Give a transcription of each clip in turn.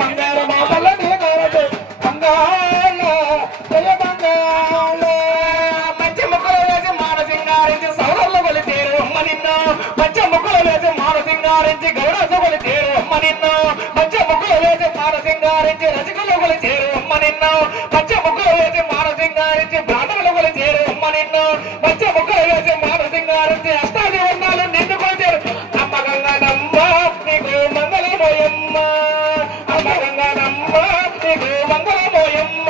బంగారు మామల నీ కారదు బంగాళ జయ బంగాళ మంచి ముక్కలు వేసి మానసింగారించి సౌరల్లో కొలితేరు అమ్మ నిన్ను మంచి ముక్కలు వేసి మానసింగారించి గౌరవ కొలితేరు అమ్మ నిన్ను మంచి ముక్కలు వేసి మానసింగారించి రసికలు కొలితేరు అమ్మ నిన్ను మంచి ముక్కలు వేసి మానసింగారించి బ్రాహ్మణులు కొలితేరు అమ్మ నిన్ను మంచి ముక్కలు వేసి మానసింగారించి అష్టాది వర్ణాలు నిన్ను కొలితేరు అమ్మ గంగానమ్మ నీకు మంగళమోయమ్మ అమ్మ గంగానమ్మ నీకు మంగళమోయమ్మ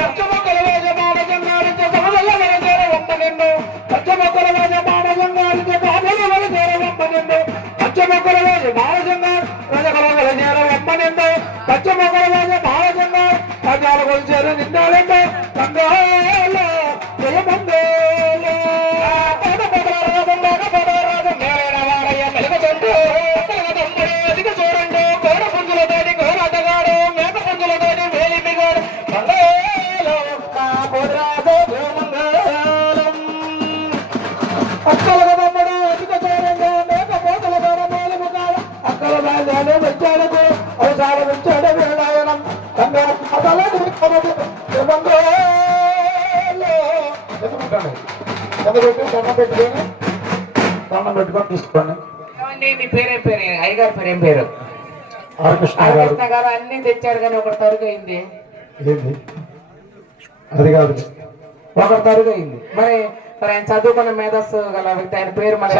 పచ్చమొక్కల వేజ మానసింగారించి సముద్రంలో వెలచేరు అమ్మ నిన్ను పచ్చమొక్కల వేజ మానసింగారించి బాబులు వెలచేరు అమ్మ నిన్ను పచ్చమొక్కల వేజ మానసింగారు ప్రజల వెలచేరు అమ్మ నిన్ను పచ్చమొక్కల వేజ మానసింగారు ప్రజలు కొలిచేరు నిన్నాలంటే బంగాళ జయ బంగాళ దండం పెట్టుకొని తీసుకోండి. మీ పేరేం పేరు? అయ్యగారి పేరు ఏం పేరు? హరికృష్ణ గారు అన్ని తెచ్చాడు కానీ ఒకటి తరుగు అయింది. ఏంది అది కాదు, ఒకటి తరుగు అయింది. మరి మరి ఆయన చదువుకున్న మేధస్సు గల వ్యక్తి, ఆయన పేరు మరి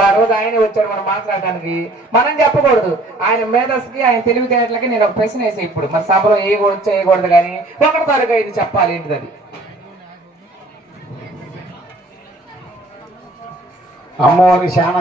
ఆ రోజు ఆయనే వచ్చాడు మనం మాట్లాడడానికి. మనం చెప్పకూడదు, ఆయన మేధస్సుకి ఆయన తెలివితేటలకి నేను ఒక ప్రశ్న వేసా ఇప్పుడు. మరి సభలో వేయకూడదు చేయకూడదు కానీ ఒకటి తరుగు అయింది చెప్పాలి. ఏంటిది అది? అమ్మవారి శాన